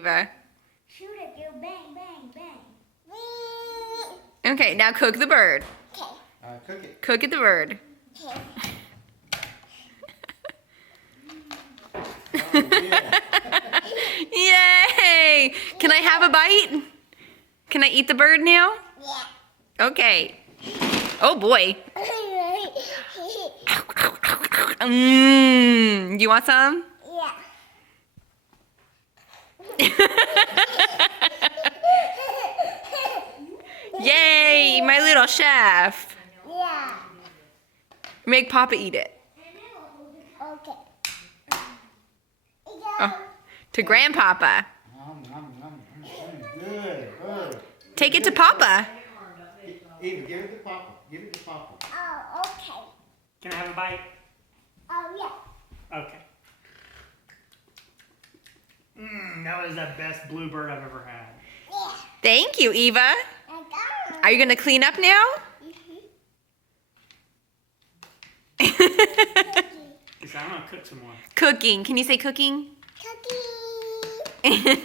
Eva. Shoot it, do bang, bang, bang. Okay, now cook the bird. Okay. Cook it. Cook it the bird. Okay. Oh, yeah. Yay! Can I have a bite? Can I eat the bird now? Yeah. Okay. Oh boy. Mmm. You want some? Yay! My little chef. Yeah. Make Papa eat it. Okay. Oh, to Grandpapa. Nom, nom, nom. Good. Good. Take it to Papa. Eva, give it to Papa. Give it to Papa. Oh, okay. Can I have a bite? Oh, yeah. Okay. That was the best bluebird I've ever had. Yeah. Thank you, Eva. I got it. Are you gonna clean up now? Because I'm going to cook some more. Cooking. Can you say cooking? Cookie.